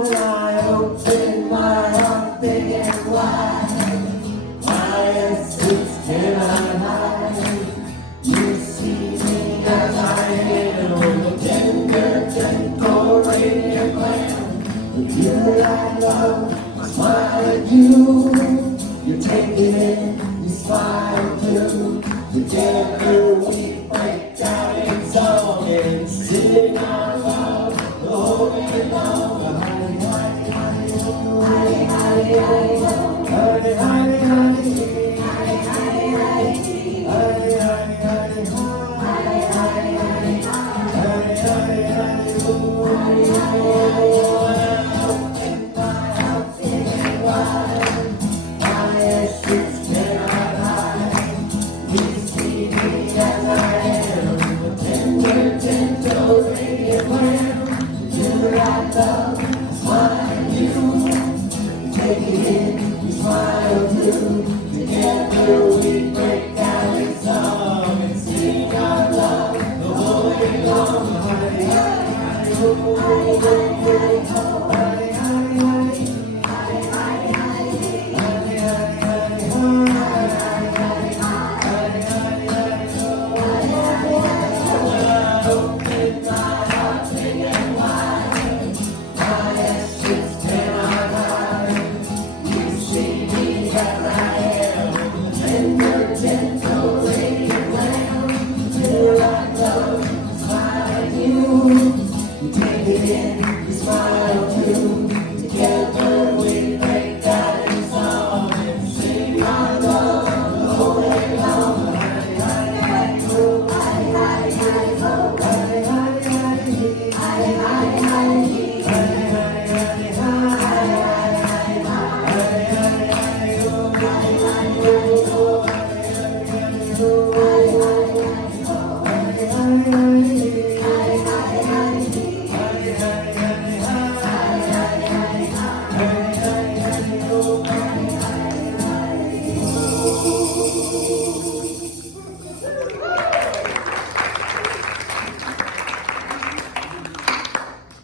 when I open my heart big and wide. My essence cannot hide. You see me as I am, a tender, gentle, radiant lamb. The pure I love, I smile at you. You take it in, you smile too. Together we break down in song and sing our love the whole day long.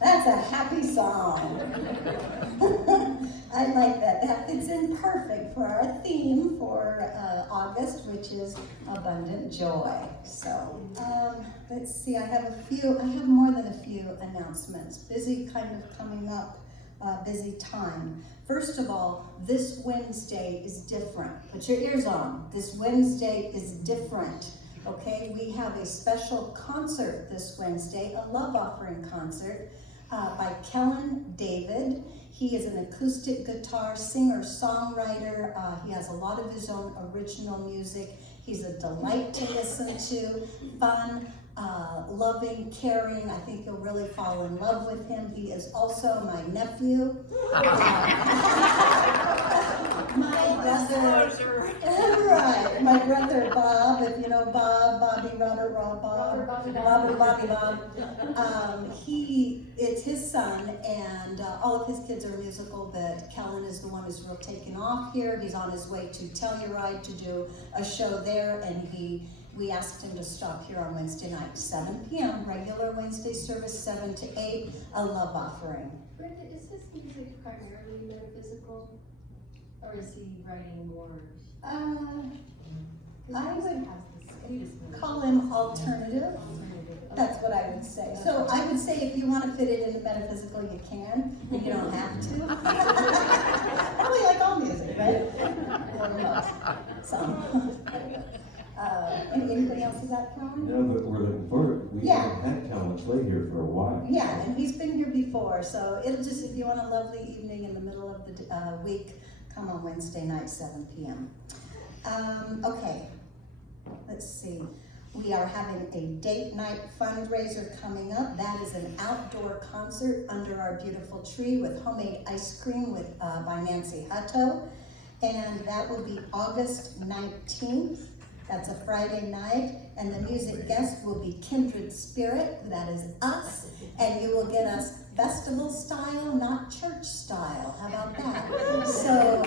That's a happy song. I like that. That fits in perfect for our theme for August, which is abundant joy. So let's see, I have more than a few announcements. Busy kind of coming up, busy time. First of all, this Wednesday is different. Put your ears on. This Wednesday is different. Okay, we have a special concert this Wednesday, a love offering concert by Kellen David. He is an acoustic guitar singer, songwriter. He has a lot of his own original music. He's a delight to listen to, fun, loving, caring. I think you'll really fall in love with him. He is also my nephew. My brother, right, my brother Bob, if you know Bob, Bobby, Robert, Bobby, Bob. It's his son, and all of his kids are musical, but Kellen is the one who's real taken off here. He's on his way to Telluride to do a show there, and we asked him to stop here on Wednesday night, 7 p.m., regular Wednesday service, 7 to 8, a love offering. Brenda, is his music primarily metaphysical, or is he writing more? I would call him alternative. That's what I would say. So I would say if you want to fit it into metaphysical, you can, but you don't have to. Probably like all music, right? Or most. Some. Anybody else is that Kellen? No, but we're looking forward. We haven't had Kellen play here for a while. Yeah, and he's been here before, so it'll just, if you want a lovely evening in the middle of the week, come on Wednesday night, 7 p.m. Okay, let's see. We are having a date night fundraiser coming up. That is an outdoor concert under our beautiful tree with homemade ice cream by Nancy Hutto. And that will be August 19th. That's a Friday night. And the music guest will be Kindred Spirit, that is us. And you will get us festival style, not church style. How about that? So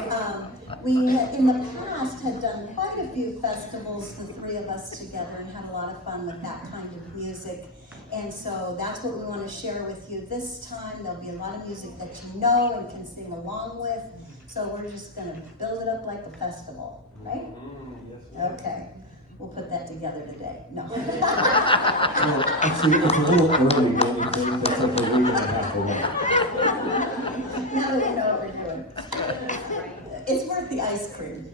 we, in the past, had done quite a few festivals, the three of us together, and had a lot of fun with that kind of music. And so that's what we want to share with you this time. There'll be a lot of music that you know and can sing along with. So we're just going to build it up like a festival, right? Okay. We'll put that together today. No. Well, actually, it's a little early, don't you think? That's like a week and a half away. Now that we know what we're doing. It's worth the ice cream.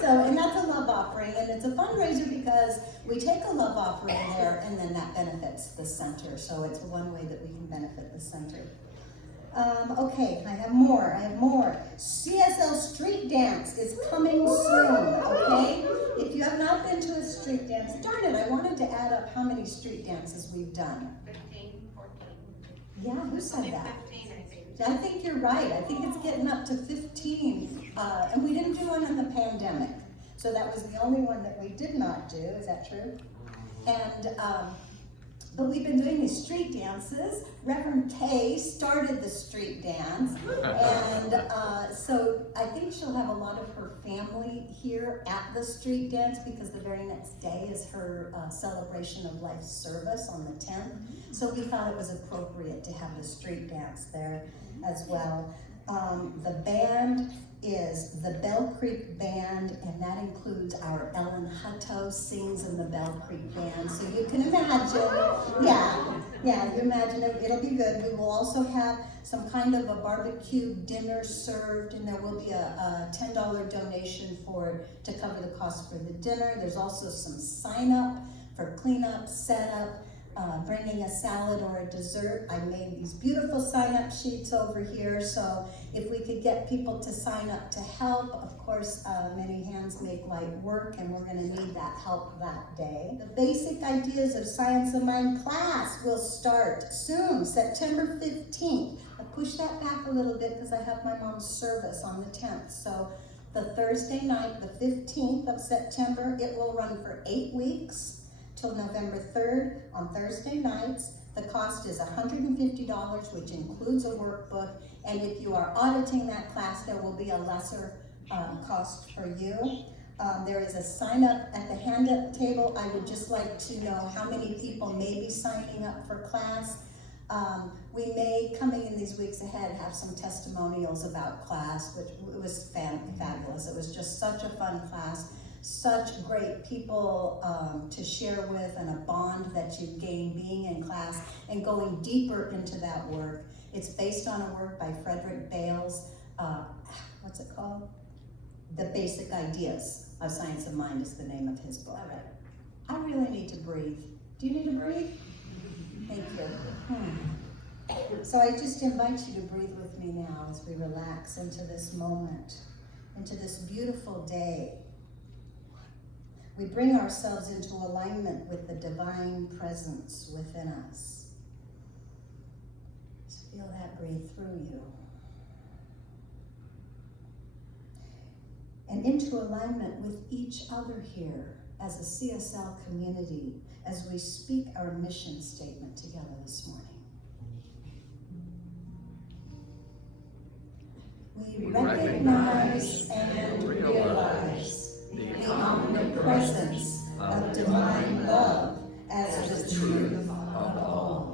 So, and that's a love offering, and it's a fundraiser because we take a love offering there, and then that benefits the center. So it's one way that we can benefit the center. Okay, I have more. CSL Street Dance is coming soon, okay? If you have not been to a street dance, darn it, I wanted to add up how many street dances we've done. 15, 14. Yeah, who said that? 15, I think. I think you're right. I think it's getting up to 15. And we didn't do one in the pandemic. So that was the only one that we did not do. Is that true? And, but we've been doing these street dances. Reverend Tay started the street dance. And so I think she'll have a lot of her family here at the street dance because the very next day is her celebration of life service on the 10th. So we thought it was appropriate to have the street dance there as well. The band is the Bell Creek Band, and that includes our Ellen Hutto sings in the Bell Creek Band. So you can imagine, you imagine it'll be good. We will also have some kind of a barbecue dinner served, and there will be a $10 donation to cover the cost for the dinner. There's also some sign up for cleanup, setup, bringing a salad or a dessert. I made these beautiful sign-up sheets over here, so if we could get people to sign up to help, of course, many hands make light work, and we're going to need that help that day. The Basic Ideas of Science of Mind class will start soon, September 15th. I pushed that back a little bit because I have my mom's service on the 10th, so the Thursday night, the 15th of September, it will run for 8 weeks. Till November 3rd on Thursday nights. The cost is $150, which includes a workbook. And if you are auditing that class, there will be a lesser cost for you. There is a sign up at the hand-up table. I would just like to know how many people may be signing up for class. We may, coming in these weeks ahead, have some testimonials about class, which it was fabulous. It was just such a fun class. Such great people to share with, and a bond that you gain being in class and going deeper into that work. It's based on a work by Frederick Bales. What's it called? The Basic Ideas of Science of Mind is the name of his book. I really need to breathe. Do you need to breathe? Thank you. So I just invite you to breathe with me now as we relax into this moment, into this beautiful day. We bring ourselves into alignment with the divine presence within us. Just feel that breathe through you. And into alignment with each other here as a CSL community as we speak our mission statement together this morning. We recognize and realize the omnipresence of divine love as the truth of all.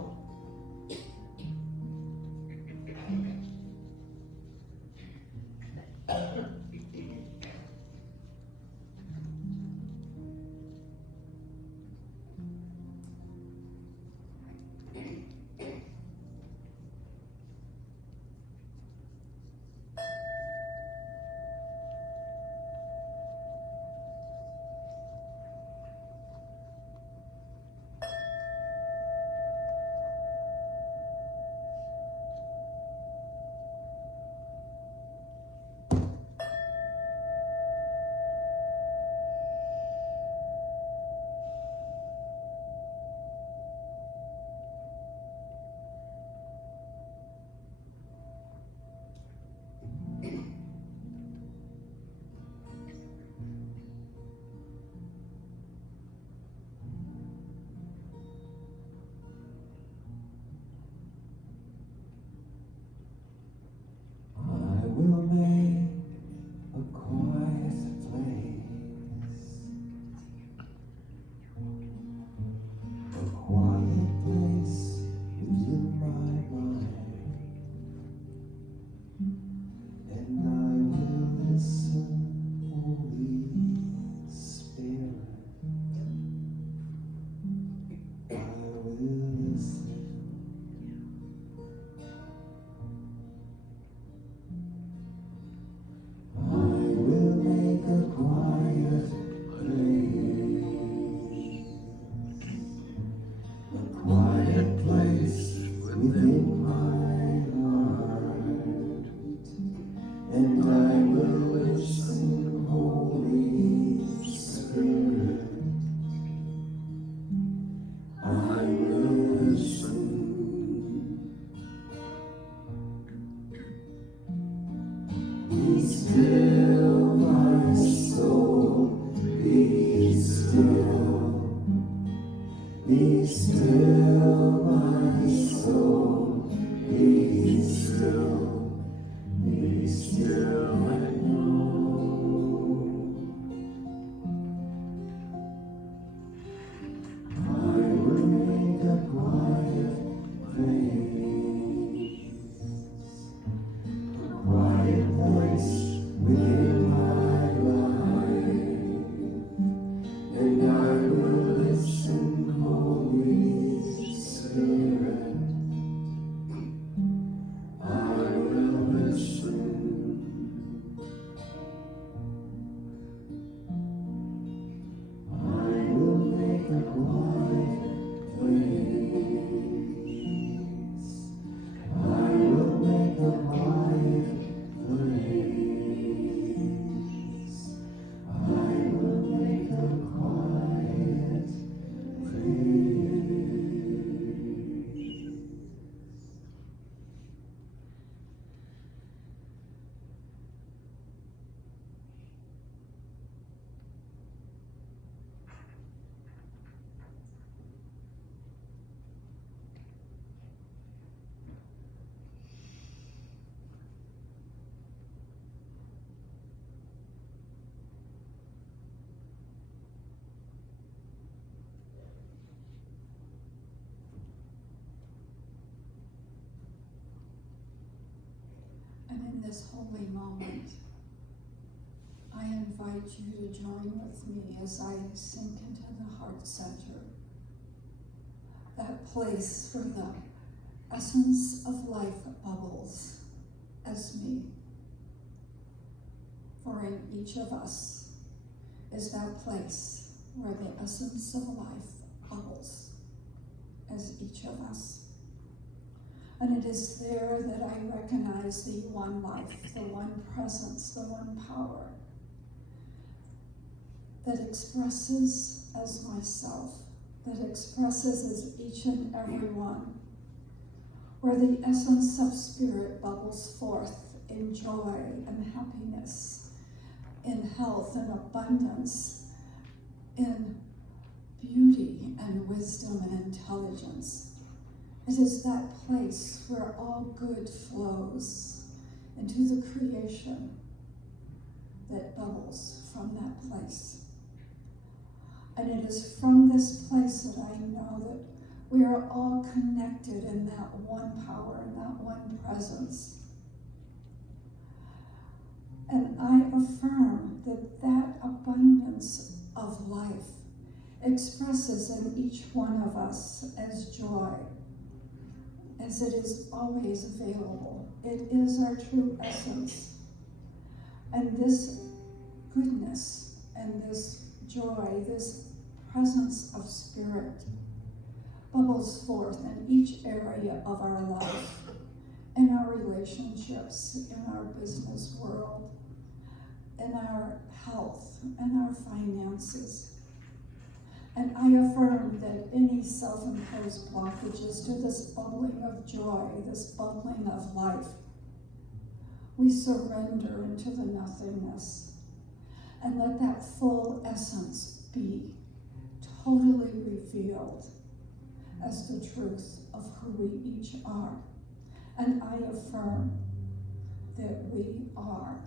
Be still, my soul, be still, and know. I will make a quiet place within my life, and I will listen, Holy Spirit. I will listen. I will make a quiet place. I will make a quiet place. I will make a quiet place. And in this holy moment, I invite you to join with me as I sink into the heart center, that place where the essence of life bubbles as me. For in each of us is that place where the essence of life bubbles as each of us. And it is there that I recognize the one life, the one presence, the one power that expresses as myself, that expresses as each and every one, where the essence of spirit bubbles forth in joy and happiness, in health and abundance, in beauty and wisdom and intelligence. It is that place where all good flows into the creation that bubbles from that place. And it is from this place that I know that we are all connected in that one power, in that one presence. And I affirm that that abundance of life expresses in each one of us as joy, as it is always available. It is our true essence. And this goodness and this joy, this presence of spirit bubbles forth in each area of our life, in our relationships, in our business world, in our health, in our finances. And I affirm that any self-imposed blockages to this bubbling of joy, this bubbling of life, we surrender into the nothingness and let that full essence be totally revealed as the truth of who we each are. And I affirm that we are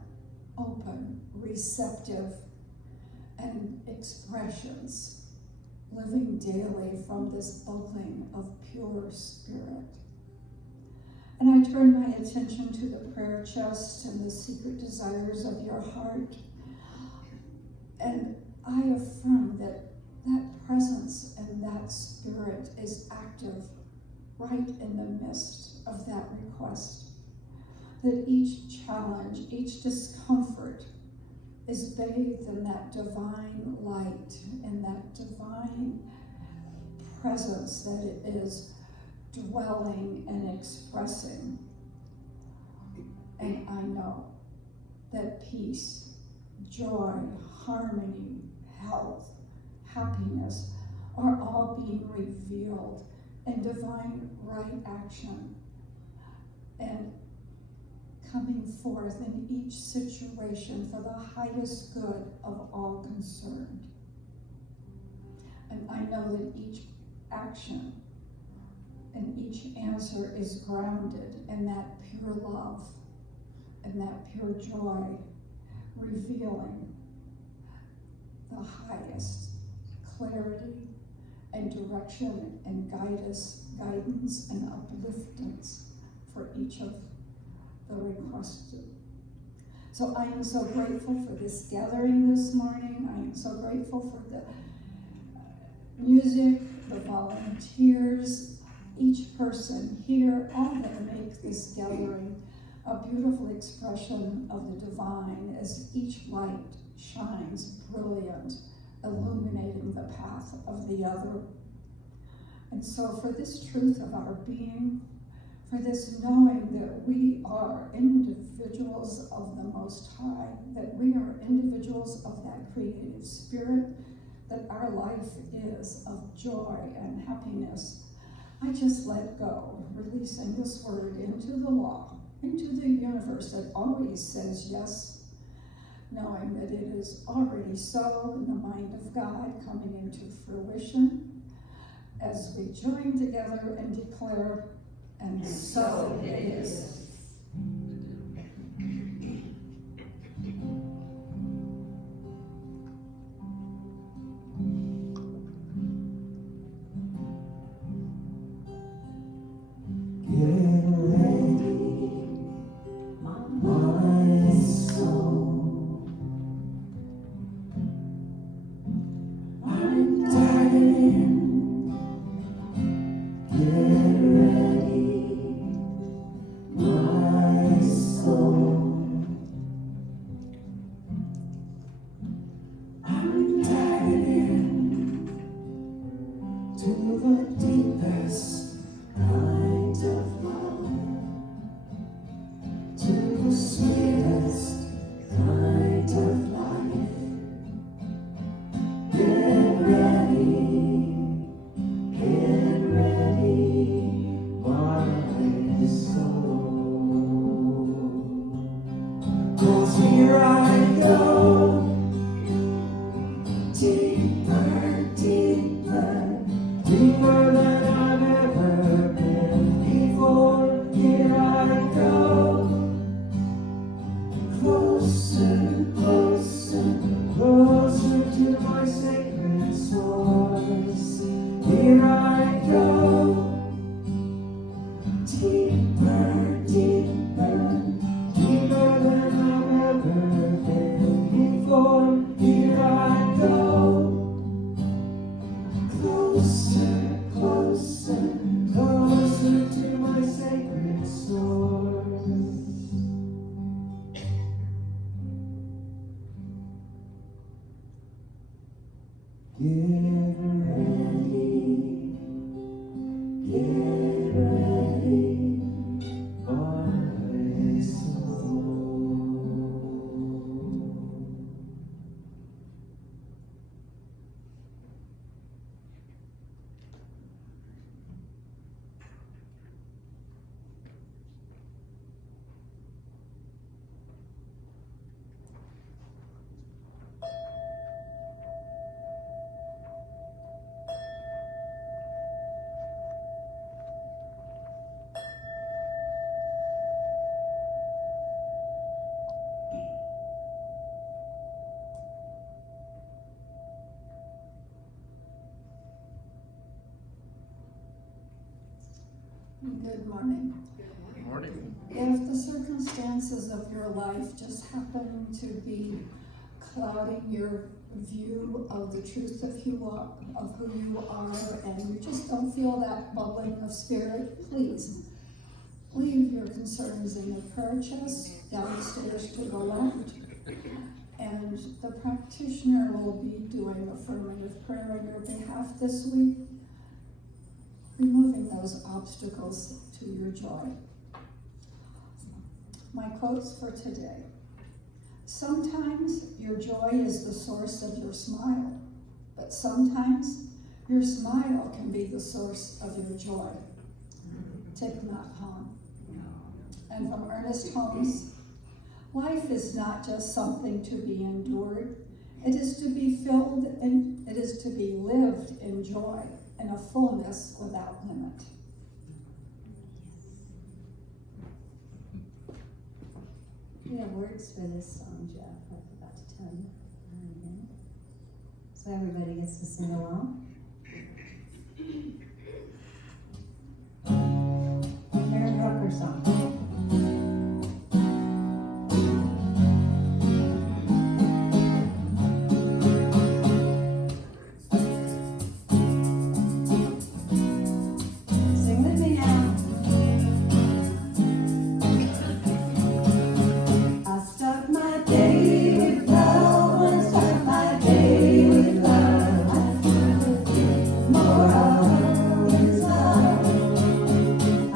open, receptive, and expressions living daily from this bubbling of pure spirit. And I turn my attention to the prayer chest and the secret desires of your heart. And I affirm that that presence and that spirit is active right in the midst of that request. That each challenge, each discomfort is bathed in that divine light, in that divine presence that it is dwelling and expressing. And I know that peace, joy, harmony, health, happiness are all being revealed in divine right action and coming forth in each situation for the highest good of all concerned. know that each action and each answer is grounded in that pure love and that pure joy, revealing the highest clarity and direction and guidance and upliftance for each of the requested. So I am so grateful for this gathering this morning. I am so grateful for the music, the volunteers, each person here, all that make this gathering a beautiful expression of the divine as each light shines brilliant, illuminating the path of the other. And so for this truth of our being, for this knowing that we are individuals of the Most High, that we are individuals of that creative spirit, that our life is of joy and happiness, I just let go, releasing this word into the law, into the universe that always says yes, knowing that it is already so in the mind of God coming into fruition as we join together and declare, and so it is. Good morning. Good morning. If the circumstances of your life just happen to be clouding your view of the truth of who you are, and you just don't feel that bubbling of spirit, please leave your concerns in the prayer chest downstairs to the left, and the practitioner will be doing affirmative prayer on your behalf this week, removing those obstacles to your joy. My quotes for today. Sometimes your joy is the source of your smile, but sometimes your smile can be the source of your joy. Thich Nhat Hanh. And from Ernest Holmes, life is not just something to be endured, It is to be filled and it is to be lived in joy and a fullness without limit. We have words for this song, Jeff. I forgot to tell you. So everybody gets to sing along. Karen Rucker song. Sing with me now. I start my day with love. I start my day with love. I feel more of His love.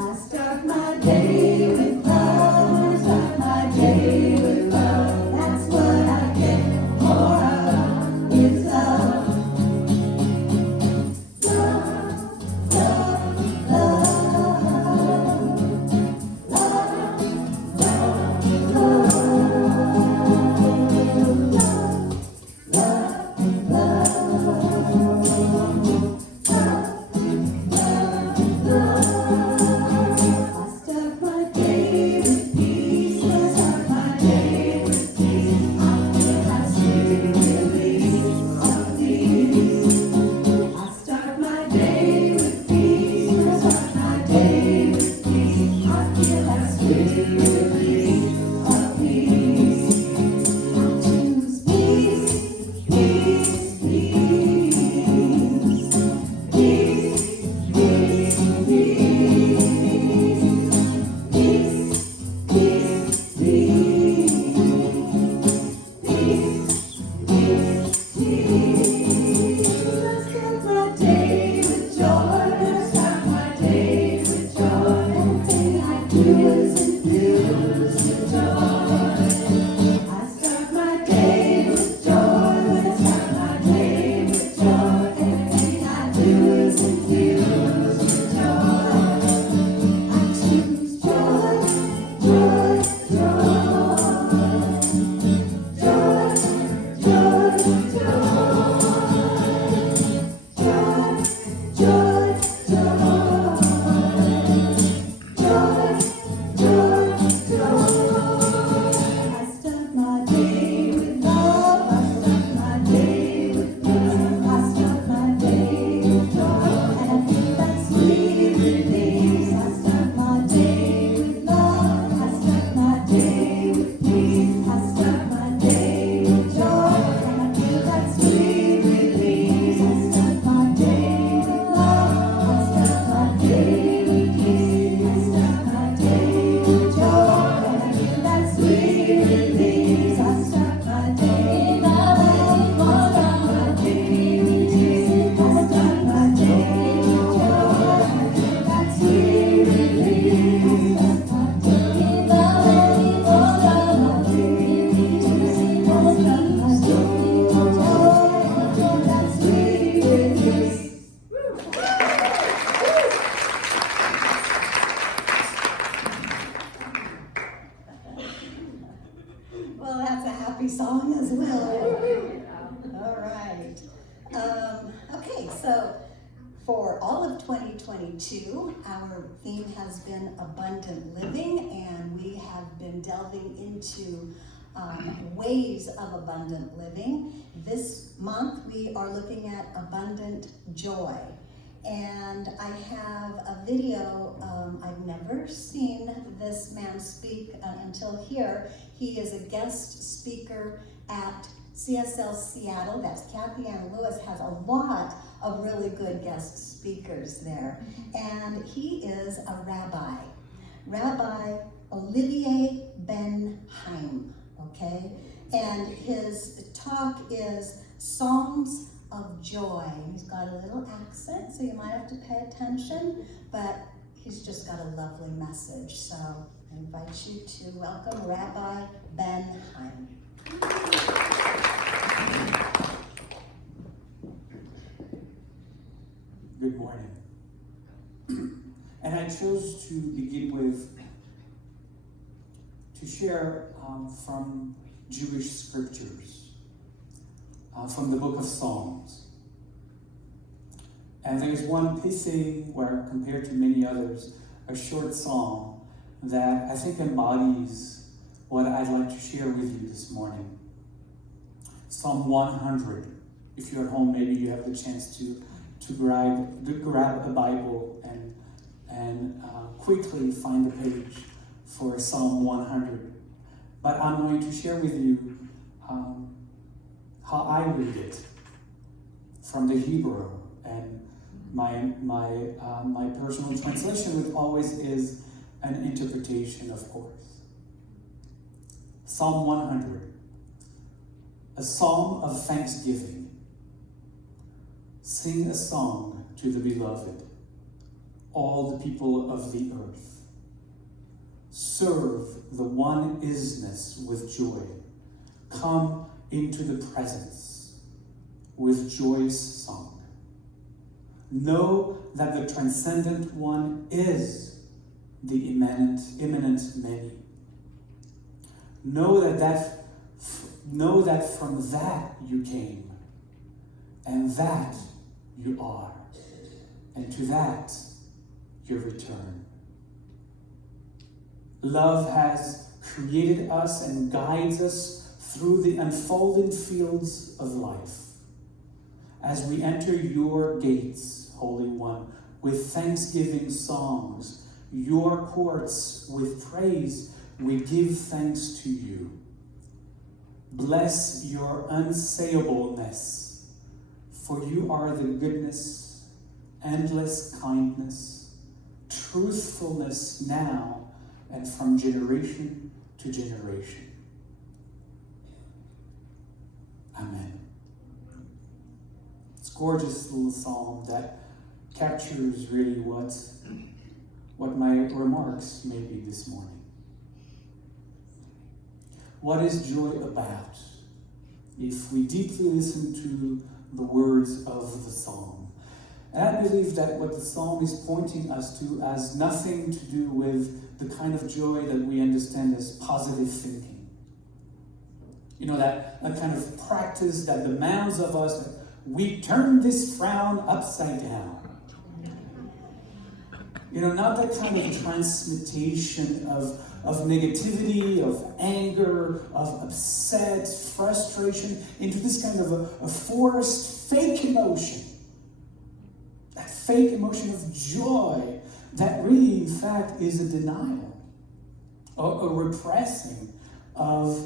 I start my day with love. I start my day with love. That's what I get. More of His love. Love, love, love, I start my day with peace. I start my day with peace. I feel that sweet release of peace. I start my day with peace. I start my day with peace. I feel that sweet release of peace. I choose peace, peace, peace, peace, peace, peace, peace, peace, peace, peace. I start my day with joy. I start my day with joy. Everything I do is infused with joy. I start my day with joy. I start my day with joy. Everything I do is infused with joy. I choose joy, joy, joy, joy, joy, joy, joy, I start my day with love. I start my day with peace. I start my day with joy, and I feel that sweet release. I start my day with love. I start my day with peace. I start my day with joy, and I feel that sweet release. I start my day with love. I start my day with peace. I start my day with joy, and I feel that sweet release. I start my day with love. I start my day with peace. I start my day with joy, and I feel that sweet release. I start my day with love. I start my day with peace. I start my day with joy, and I feel that sweet release. Well, that's a happy song as well. All right. Okay, so for all of 2022, our theme has been abundant living, and we have been delving into ways of abundant living. This month, we are looking at abundant joy. And I have a video. I've never seen this man speak until here. He is a guest speaker at CSL Seattle. That's Kathy Ann Lewis has a lot of really good guest speakers there. And he is a rabbi, Rabbi Olivier Ben Haim, okay? And his talk is Songs of Joy. He's got a little accent, so you might have to pay attention, but he's just got a lovely message. So I invite you to welcome Rabbi Ben Haim. Good morning. And I chose to begin with, to share from Jewish scriptures. from the book of Psalms. And there's one thing where, compared to many others, a short psalm that I think embodies what I'd like to share with you this morning. Psalm 100. If you're at home, maybe you have the chance to grab a Bible and quickly find the page for Psalm 100. But I'm going to share with you how I read it from the Hebrew, and my personal translation, which always is an interpretation, of course. Psalm 100, a psalm of thanksgiving. Sing a song to the beloved, all the people of the earth. Serve the one isness with joy. Come into the presence with joyous song. Know that the transcendent one is the immanent many. Know that from that you came, and that you are, and to that you return. Love has created us and guides us through the unfolding fields of life. As we enter your gates, Holy One, with thanksgiving songs, your courts with praise, we give thanks to you. Bless your unsayableness, for you are the goodness, endless kindness, truthfulness now and from generation to generation. Amen. It's a gorgeous little psalm that captures really what my remarks may be this morning. What is joy about? If we deeply listen to the words of the psalm. And I believe that what the psalm is pointing us to has nothing to do with the kind of joy that we understand as positive thinking. You know, that kind of practice that demands of us that we turn this frown upside down. You know, not that kind of transmutation of negativity, of anger, of upset, frustration, into this kind of a forced fake emotion. That fake emotion of joy that really, in fact, is a denial, a repressing of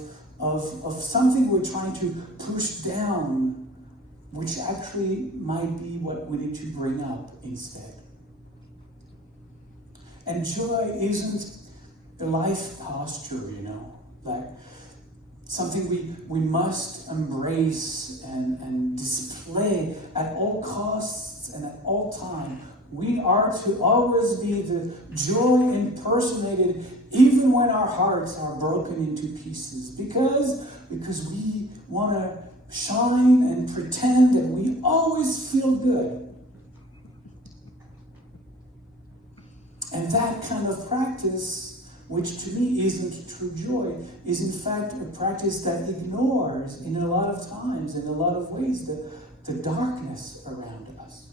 something we're trying to push down, which actually might be what we need to bring up instead. And joy isn't a life posture, you know, like something we must embrace and display at all costs and at all time. We are to always be the joy impersonated even when our hearts are broken into pieces, because we want to shine and pretend that we always feel good. And that kind of practice, which to me isn't true joy, is in fact a practice that ignores, in a lot of times, in a lot of ways, the darkness around us.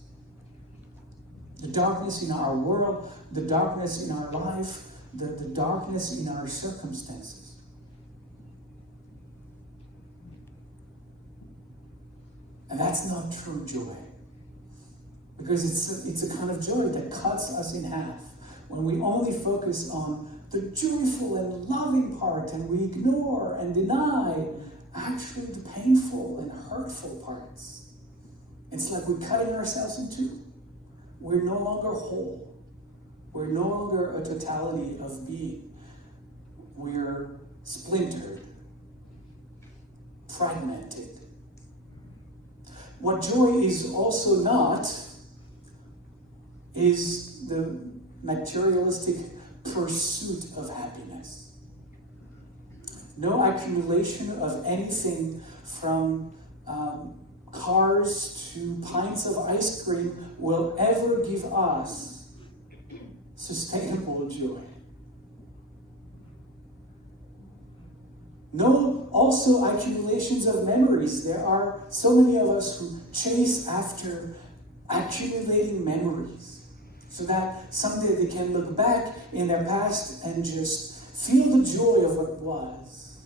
The darkness in our world, the darkness in our life, the darkness in our circumstances. And that's not true joy. Because it's a kind of joy that cuts us in half. When we only focus on the joyful and loving part, and we ignore and deny actually the painful and hurtful parts. It's like we're cutting ourselves in two. We're no longer whole. We're no longer a totality of being. We're splintered, fragmented. What joy is also not is the materialistic pursuit of happiness. No accumulation of anything from cars to pints of ice cream will ever give us sustainable joy. No, also accumulations of memories. There are so many of us who chase after accumulating memories so that someday they can look back in their past and just feel the joy of what was.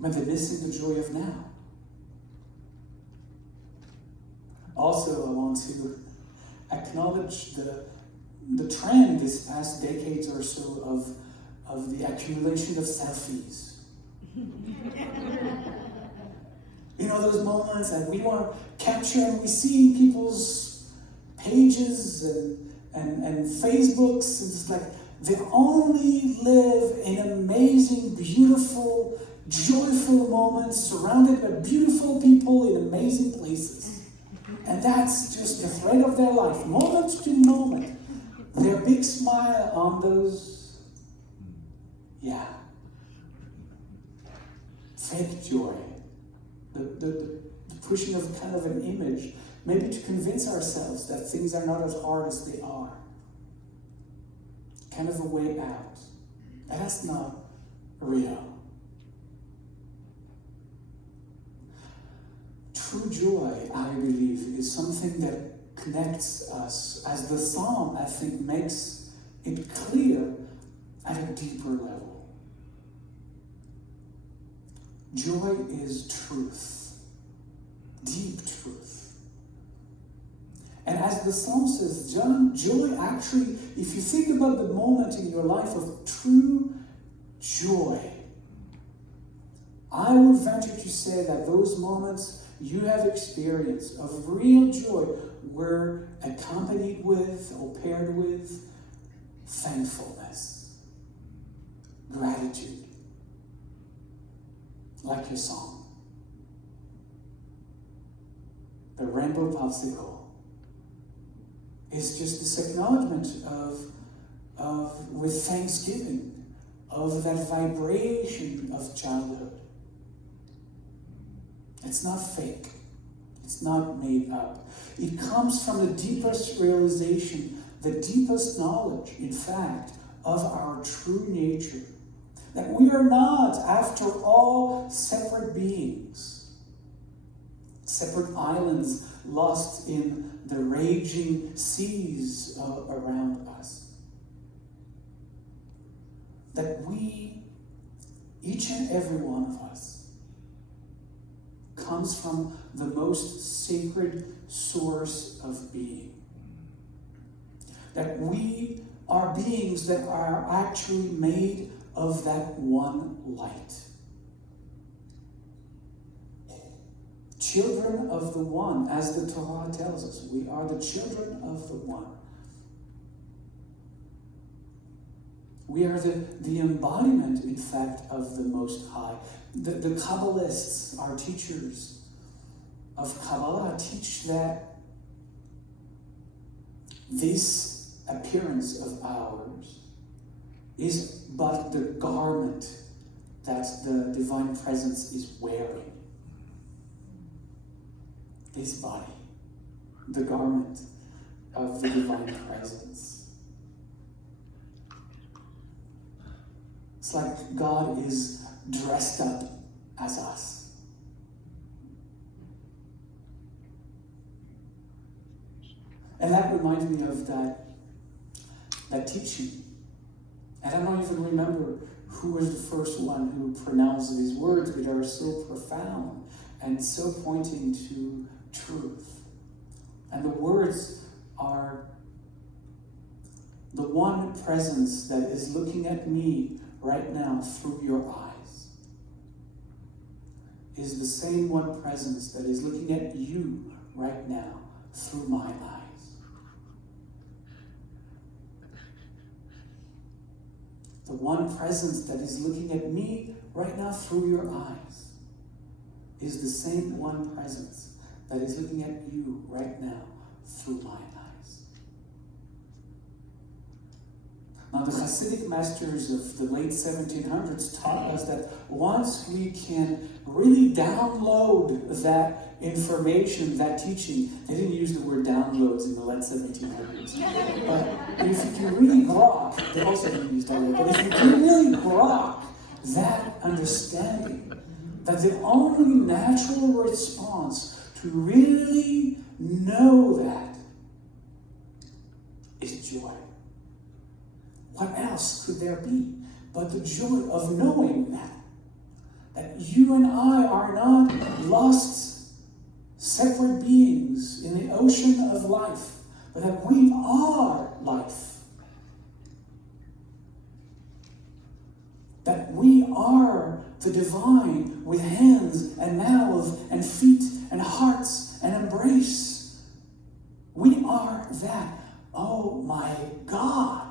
But they're missing the joy of now. Also, I want to acknowledge the trend this past decades or so of the accumulation of selfies. You know, those moments that we want to capture, and we see people's pages and Facebooks, and it's like they only live in amazing, beautiful, joyful moments surrounded by beautiful people in amazing places. And that's just the thread of their life, moment to moment. Their big smile on those, fake joy. The pushing of kind of an image, maybe to convince ourselves that things are not as hard as they are. Kind of a way out. And that's not real. True joy, I believe, is something that connects us, as the psalm, I think, makes it clear at a deeper level. Joy is truth, deep truth. And as the psalm says, joy actually, if you think about the moment in your life of true joy, I would venture to say that those moments you have experienced of real joy were accompanied with or paired with thankfulness, gratitude, like your song. The rainbow popsicle is just this acknowledgement of with thanksgiving, of that vibration of childhood. It's not fake. It's not made up. It comes from the deepest realization, the deepest knowledge, in fact, of our true nature. That we are not, after all, separate beings, separate islands lost in the raging seas around us. That we, each and every one of us, comes from the most sacred source of being. That we are beings that are actually made of that one light. Children of the one, as the Torah tells us. We are the children of the one. We are the embodiment, in fact, of the Most High. The Kabbalists, our teachers of Kabbalah, teach that this appearance of ours is but the garment that the divine presence is wearing. This body, the garment of the divine presence. It's like God is dressed up as us. And that reminds me of that teaching. And I don't even remember who was the first one who pronounced these words, but they are so profound and so pointing to truth. And the words are, the one presence that is looking at me right now through your eyes is the same one presence that is looking at you right now through my eyes. The one presence that is looking at me right now through your eyes is the same one presence that is looking at you right now through my eyes. Now, the Hasidic masters of the late 1700s taught us that once we can really download that information, that teaching, they didn't use the word downloads in the late 1700s. But if you can really grok, they also didn't use that word, but if you can really grok that understanding, that the only natural response to really know that is joy. What else could there be but the joy of knowing that you and I are not lost, separate beings in the ocean of life, but that we are life. That we are the divine with hands and mouths and feet and hearts and embrace. We are that. Oh my God.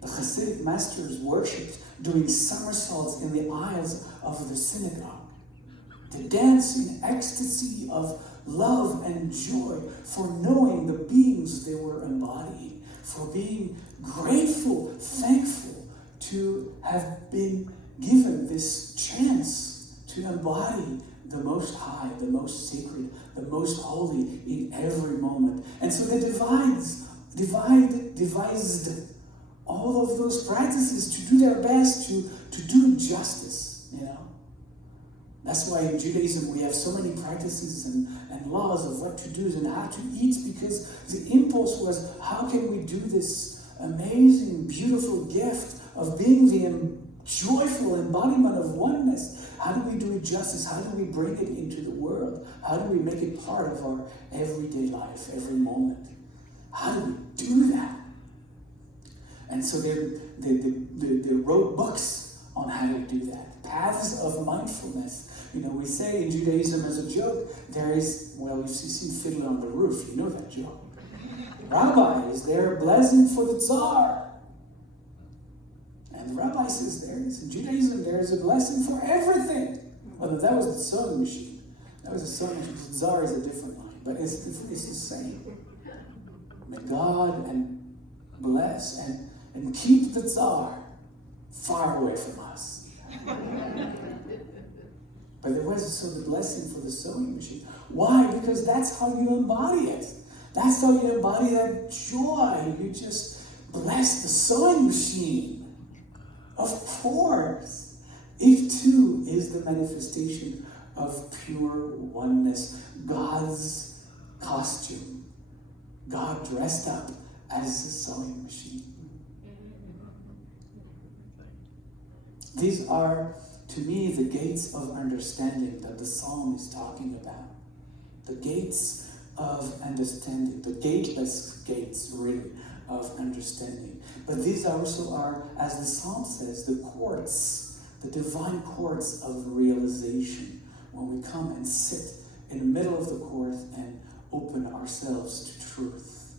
The Hasidic masters worshipped doing somersaults in the aisles of the synagogue, to dance in ecstasy of love and joy for knowing the beings they were embodying, for being grateful, thankful to have been given this chance to embody the Most High, the most sacred, the most holy in every moment. And so they devised all of those practices to do their best to do justice, you know. That's why in Judaism we have so many practices and laws of what to do and how to eat, because the impulse was, how can we do this amazing, beautiful gift of being the joyful embodiment of oneness? How do we do it justice? How do we bring it into the world? How do we make it part of our everyday life, every moment? How do we do that? And so they wrote books on how to do that. Paths of mindfulness. You know, we say in Judaism as a joke, there is, well, you've seen Fiddler on the Roof, you know that joke. Rabbi, is there a blessing for the Tsar? And the rabbi says in Judaism, there is a blessing for everything. Well, that was the sewing machine. That was a sewing machine. The Tsar is a different line, but it's the same. May God and bless and keep the Tsar far away from us. But there was the blessing for the sewing machine. Why? Because that's how you embody it. That's how you embody that joy. You just bless the sewing machine. Of course. It too is the manifestation of pure oneness. God's costume. God dressed up as a sewing machine. These are, to me, the gates of understanding that the psalm is talking about. The gates of understanding, the gateless gates, really, of understanding. But these also are, as the psalm says, the courts, the divine courts of realization, when we come and sit in the middle of the court and open ourselves to truth.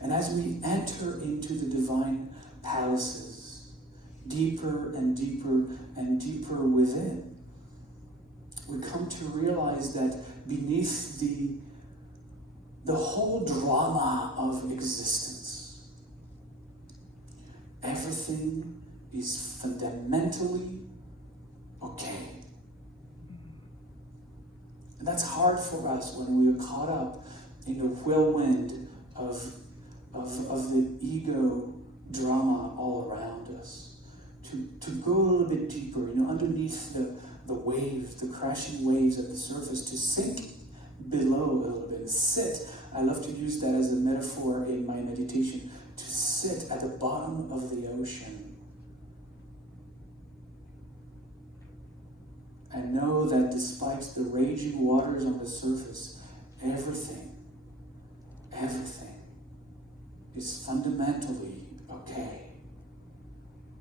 And as we enter into the divine palaces, deeper and deeper and deeper within, we come to realize that beneath the whole drama of existence, everything is fundamentally okay. And that's hard for us when we are caught up in the whirlwind of the ego drama all around us. To go a little bit deeper, underneath the waves, the crashing waves at the surface, to sink below a little bit, sit. I love to use that as a metaphor in my meditation, to sit at the bottom of the ocean and know that despite the raging waters on the surface, everything is fundamentally okay.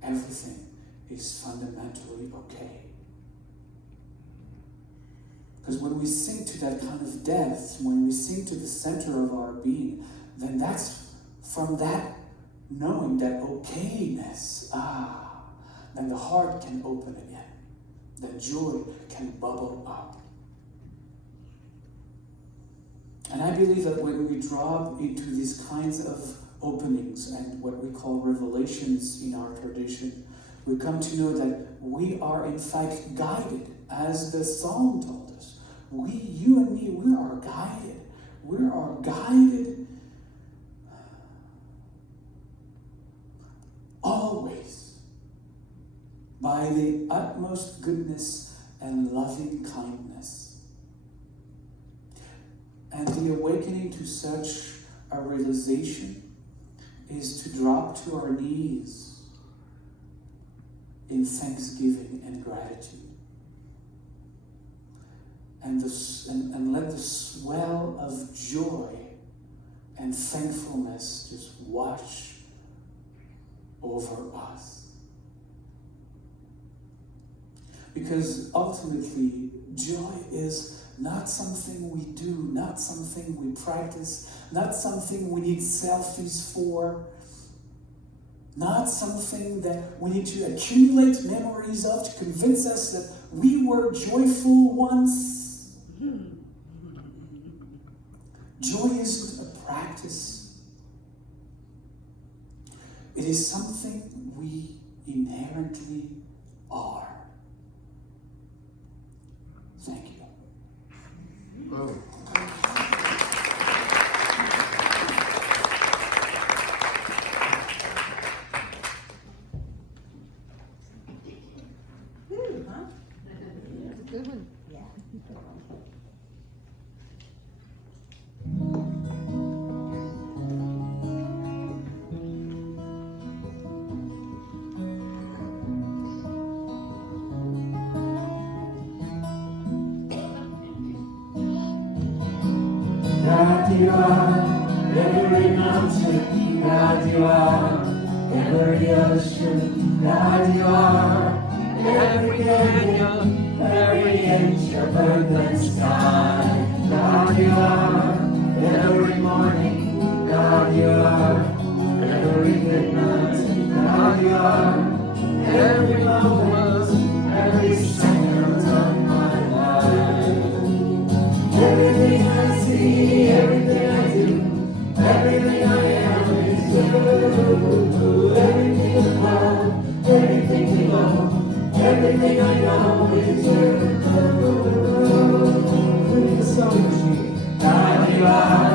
Everything is fundamentally okay. Because when we sink to that kind of depth, when we sink to the center of our being, then that's from that knowing, that okayness, then the heart can open again. Then joy can bubble up. And I believe that when we drop into these kinds of openings and what we call revelations in our tradition, we come to know that we are in fact guided, as the psalm told us. You and me, we are guided. We are guided always by the utmost goodness and loving kindness. And the awakening to such a realization is to drop to our knees in thanksgiving and gratitude. And let the swell of joy and thankfulness just wash over us. Because ultimately, joy is not something we do, not something we practice, not something we need selfies for, not something that we need to accumulate memories of to convince us that we were joyful once. Joy isn't a practice. It is something we inherently are. Thank you. Oh. Good one. Yeah. God, you are every mountain. God, you are every ocean. God, you are every canyon, every inch of earth and sky. God, you are every morning. God, you are every midnight. God, you are every moment, every second of my life. Everything I see, everything I do, everything I am is you. Everything above, everything below, everything I know is you. With the song machine, God you are,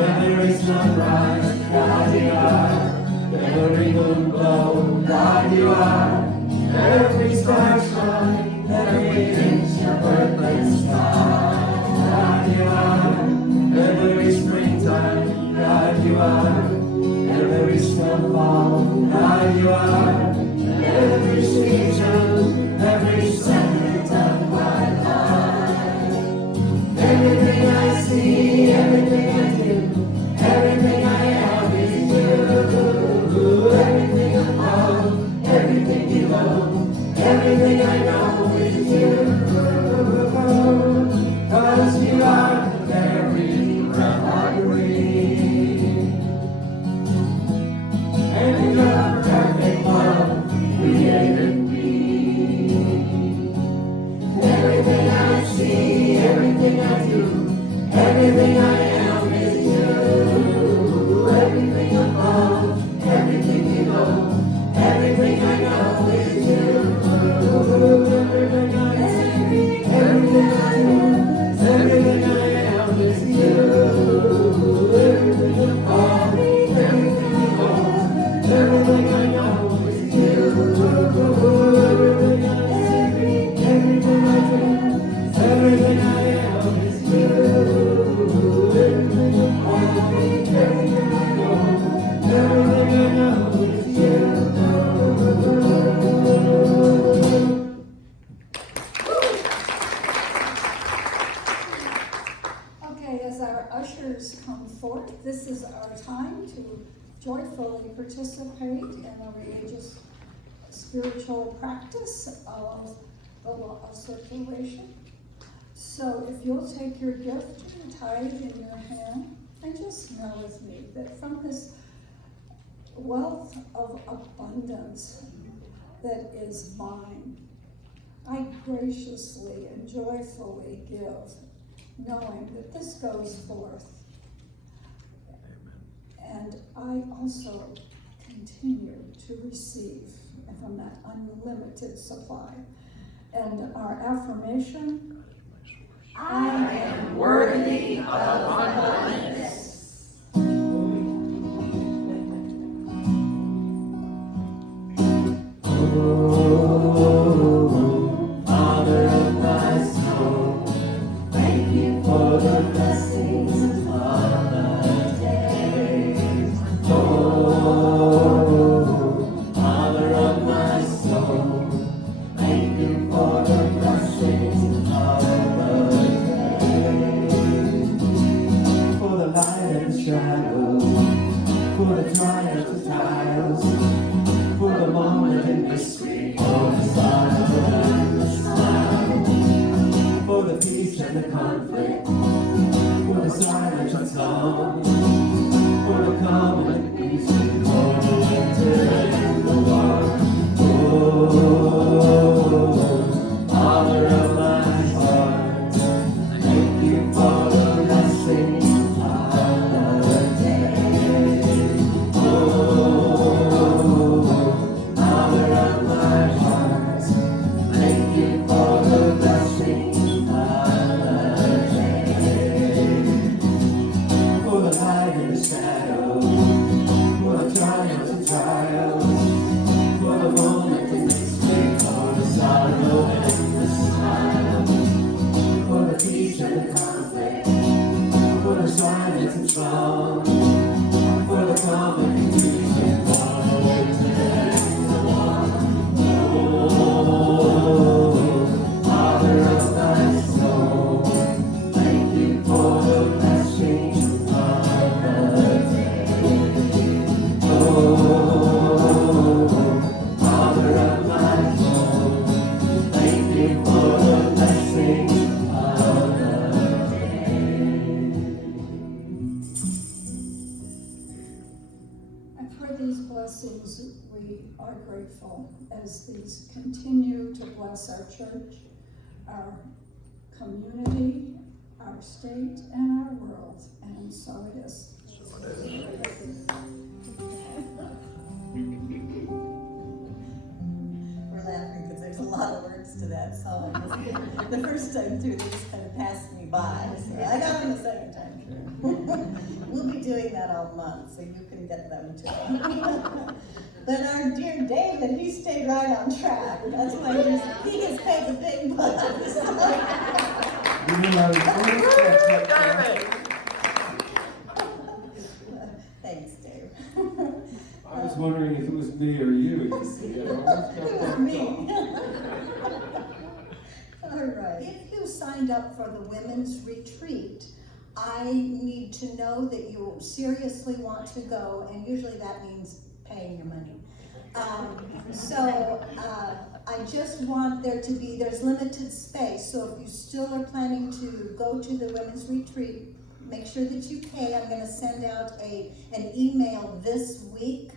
every sunrise, God you are, every moon glow, God you are, every star shine, every inch of earth and sky. God you are, every springtime, God you are, every snowfall, God you are, every season, every second of my life. Everything I see, everything I do, everything I am is you. Everything above, everything below, everything I know is you. Cause you are the very breath I breathe. And your perfect love created me. Everything I see, everything I do, everything I am is you. Everything above, everything below, everything I know is you. Everything I see, everything I do, everything I am is you. Everything above, everything below, everything I know is you. Everything I see, everything I do, everything I am is you. Everything above, everything below, everything I know is you. Okay, as our ushers come forth, this is our time to joyfully participate in a religious spiritual practice of the law of circulation. So if you'll take your gift and tithe in your hand, and just know with me that from this wealth of abundance that is mine, I graciously and joyfully give knowing that this goes forth. And I also continue to receive from that unlimited supply. And our affirmation, I am worthy of abundance. Oh, Father of my soul, thank you for the blessings of the day. Oh, Father of my soul, thank you for the blessings of the day. For the light and the shadow, for the trials and trials, for the moment in mystery, for the sorrow and the smile, for the peace and the conflict, for the silence and song, for the calm and the peace, for the winter and the war. Oh, Father of my heart, thank you for the blessings of the day. Oh, Father of my heart, thank you for the blessings of the day. For the light and the shadow, for the triumphs and trials, for the moment in mystery, for the sorrow and the smile, for the peace and the conflict, for the silence and song, for the calm and confusion, for the winter and the warm. Oh, Father of my soul, thank you for the blessings of the day. Oh, Father of my soul, thank you for the blessings of the and for these blessings, we are grateful as these continue to bless our church, our community, our state, and our world. And so it is. We're laughing because there's a lot of words to that song. The first time through, they just kind of passed me by. So I got them the second time through. We'll be doing that all month, so you can get them too. But our dear David, he stayed right on track. That's why he gets paid the big bucks. Thanks, Dave. I was wondering if it was me or you. You see, it almost got bumped Me. off. All right. If you signed up for the women's retreat, I need to know that you seriously want to go, and usually that means paying your money. I just want there's limited space, so if you still are planning to go to the women's retreat, make sure that you pay. I'm gonna send out an email this week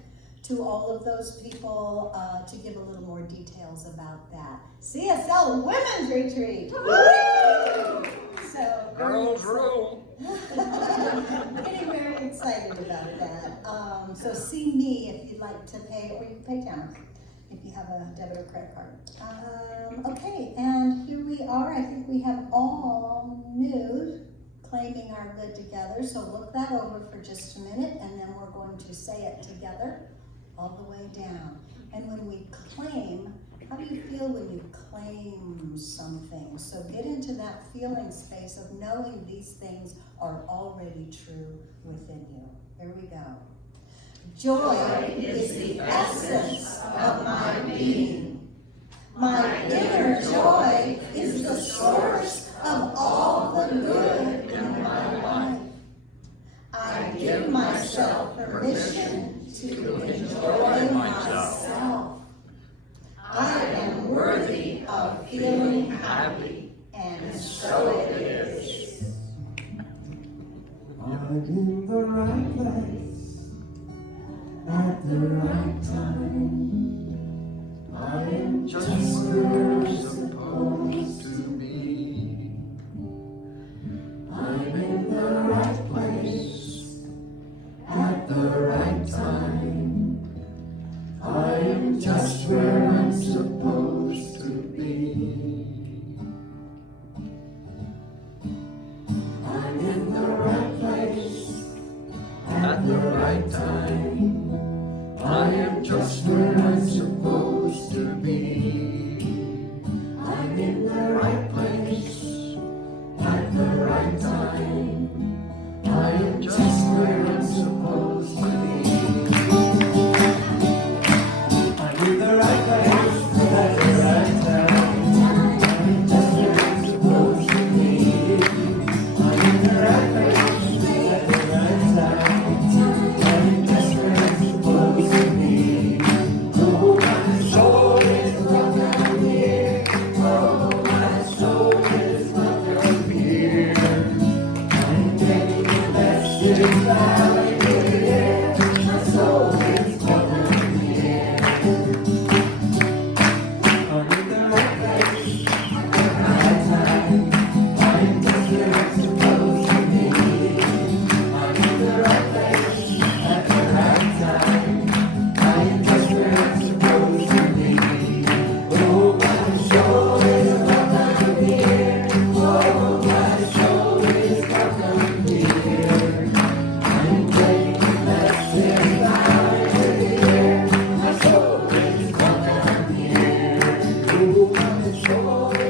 to all of those people to give a little more details about that. CSL Women's Retreat! So, Girls rule. getting very excited about that. So see me if you'd like to pay, or you can pay Tamara if you have a debit or credit card. Okay, and here we are. I think we have all new claiming our good together. So look that over for just a minute, and then we're going to say it together all the way down. And when we claim, how do you feel when you claim something? So get into that feeling space of knowing these things are already true within you. Here we go. Joy is the essence of my being. My inner joy is the source of all the good in my life. I give myself permission to enjoy myself. I am worthy of feeling happy, and so it is. I'm in the right place at the right time. I am just where I'm supposed to be. joy.